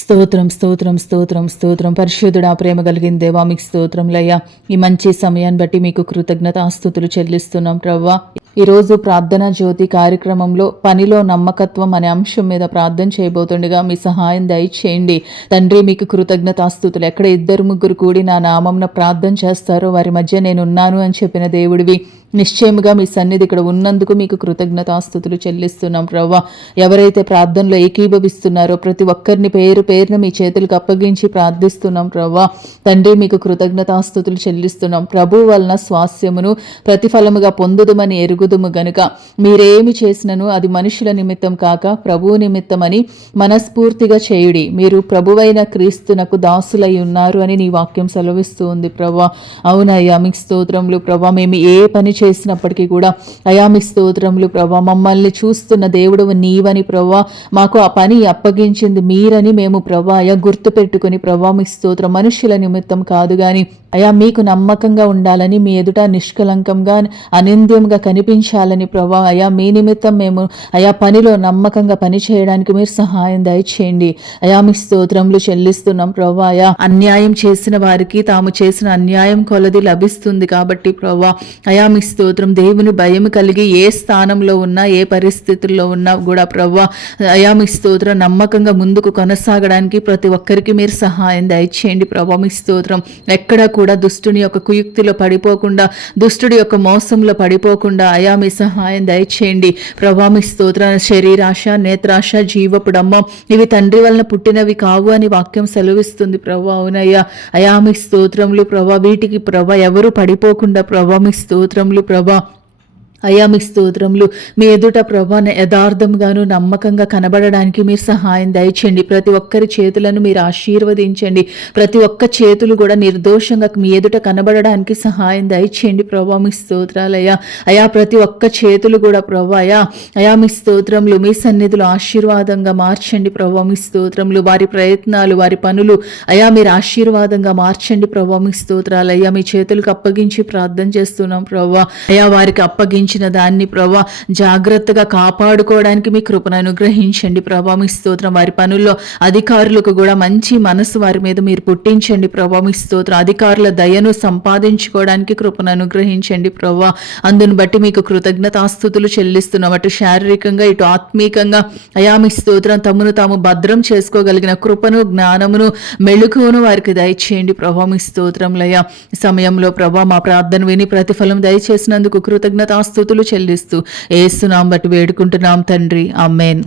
స్తోత్రం స్తోత్రం స్తోత్రం స్తోత్రం పరిశుద్ధుడా, ప్రేమ కలిగిన దేవా, మీకు స్తోత్రంలయ్యా. ఈ మంచి సమయాన్ని బట్టి మీకు కృతజ్ఞతాస్తుతులు చెల్లిస్తున్నాం ప్రవ్వా. ఈరోజు ప్రార్థనా జ్యోతి కార్యక్రమంలో పనిలో నమ్మకత్వం అనే అంశం మీద ప్రార్థన చేయబోతుండగా మీ సహాయం దయచేయండి తండ్రి. మీకు కృతజ్ఞతాస్తుతులు. ఎక్కడ ఇద్దరు ముగ్గురు కూడి నా నామంన ప్రార్థన చేస్తారో వారి మధ్య నేను ఉన్నాను అని చెప్పిన దేవుడివి. నిశ్చయముగా మీ సన్నిధి ఇక్కడ ఉన్నందుకు మీకు కృతజ్ఞతాస్తుతులు చెల్లిస్తున్నాం ప్రవ్వా. ఎవరైతే ప్రార్థనలో ఏకీభవిస్తున్నారో ప్రతి ఒక్కరిని పేరు పేరున మీ చేతులకు అప్పగించి ప్రార్థిస్తున్నాం ప్రవ్వా. తండ్రి, మీకు కృతజ్ఞతాస్తుతులు చెల్లిస్తున్నాం. ప్రభు వలన స్వాస్యమును ప్రతిఫలముగా పొందుదుమని ఎరుగుదుము గనుక మీరేమి చేసినను అది మనుషుల నిమిత్తం కాక ప్రభువు నిమిత్తమని మనస్ఫూర్తిగా చేయుడి. మీరు ప్రభువైన క్రీస్తునకు దాసులై ఉన్నారు అని నీ వాక్యం సెలవిస్తూ ఉంది ప్రవ్వా. అవునయ్యా, మీకు స్తోత్రములు ప్రవ్వా. మేము ఏ పని చేసినప్పటికీ కూడా అయా మీకు స్తోత్రములు ప్రవ్వా. మమ్మల్ని చూస్తున్న దేవుడు నీవని ప్రవ్వా, మాకు ఆ పని అప్పగించింది మీరని మేము ప్రవ్వా అయా గుర్తు పెట్టుకుని ప్రవ్వా మీకు స్తోత్రం. మనుషుల నిమిత్తం కాదు గాని అయా మీకు నమ్మకంగా ఉండాలని, మీ ఎదుట నిష్కలంకంగా అనింద్యంగా కనిపించాలని ప్రవ్వా అయా మీ నిమిత్తం మేము అయా పనిలో నమ్మకంగా పని చేయడానికి మీరు సహాయం దయచేయండి. అయా మీ స్తోత్రములు చెల్లిస్తున్నాం ప్రవ్వా. అయా అన్యాయం చేసిన వారికి తాము చేసిన అన్యాయం కొలది లభిస్తుంది కాబట్టి ప్రవ్వా అయా మీ స్తోత్రం. దేవుని భయం కలిగి ఏ స్థానంలో ఉన్నా ఏ పరిస్థితుల్లో ఉన్నా కూడా ప్రవ్వా అయా మీ స్తోత్రం నమ్మకంగా ముందుకు కొనసాగడానికి ప్రతి ఒక్కరికి మీరు సహాయం దయచేయండి ప్రవ్వా మీ స్తోత్రం. ఎక్కడ కూడా దుష్టుని యొక్క కుయుక్తిలో పడిపోకుండా, దుష్టుడి యొక్క మోసంలో పడిపోకుండా అయా మీ సహాయం దయచేయండి ప్రవ్వా మీ స్తోత్రం. శరీరాశ, నేత్రాశ, జీవపు డమ్మం ఇవి తండ్రి వలన పుట్టినవి కావు అని వాక్యం సెలవిస్తుంది ప్రవ్వా. అవునయ్యా అయా మీ స్తోత్రములు ప్రవ్వా. వీటికి ప్రవ్వా ఎవరు పడిపోకుండా ప్రవ్వా మీ స్తోత్రములు ప్రభా. అయా మీ స్తోత్రములు. మీ ఎదుట ప్రభా యథార్థంగాను నమ్మకంగా కనబడడానికి మీరు సహాయం దయచేయండి. ప్రతి ఒక్కరి చేతులను మీరు ఆశీర్వదించండి. ప్రతి ఒక్క చేతులు కూడా నిర్దోషంగా మీ ఎదుట కనబడడానికి సహాయం దయచేయండి ప్రభా మీ స్తోత్రాలయ్యా. అయా ప్రతి ఒక్క చేతులు కూడా ప్రభా అయా మీ స్తోత్రములు మీ సన్నిధిలో ఆశీర్వాదంగా మార్చండి ప్రభా మీ స్తోత్రములు. వారి ప్రయత్నాలు, వారి పనులు అయా మీరు ఆశీర్వాదంగా మార్చండి ప్రభా మీ స్తోత్రాలయ్యా. మీ చేతులకు అప్పగించి ప్రార్థన చేస్తున్నాం ప్రభా. అయా వారికి అప్పగించిన దాన్ని ప్రభా జాగ్రత్తగా కాపాడుకోవడానికి మీ కృపను అనుగ్రహించండి ప్రభా మీ స్తోత్రం. వారి పనుల్లో అధికారులకు కూడా మంచి మనసు వారి మీద మీరు పుట్టించండి ప్రభా మీ స్తోత్రం. అధికారుల దయను సంపాదించుకోవడానికి కృపను అనుగ్రహించండి ప్రభా. అందును బట్టి మీకు కృతజ్ఞతాస్తుతులు చెల్లిస్తున్నాం. అటు శారీరకంగా ఇటు ఆత్మీకంగా అయా మీ స్తోత్రం తమను తాము భద్రం చేసుకోగలిగిన కృపను, జ్ఞానమును, మెళుకువను వారికి దయచేయండి ప్రభా మీ స్తోత్రంలయ్యా. సమయంలో ప్రభా మా ప్రార్థన విని ప్రతిఫలం దయచేసినందుకు కృతజ్ఞతాస్తుతులు చెల్లిస్తూ యేసు నామమున బట్టి వేడుకుంటున్నాం తండ్రి. ఆమేన్.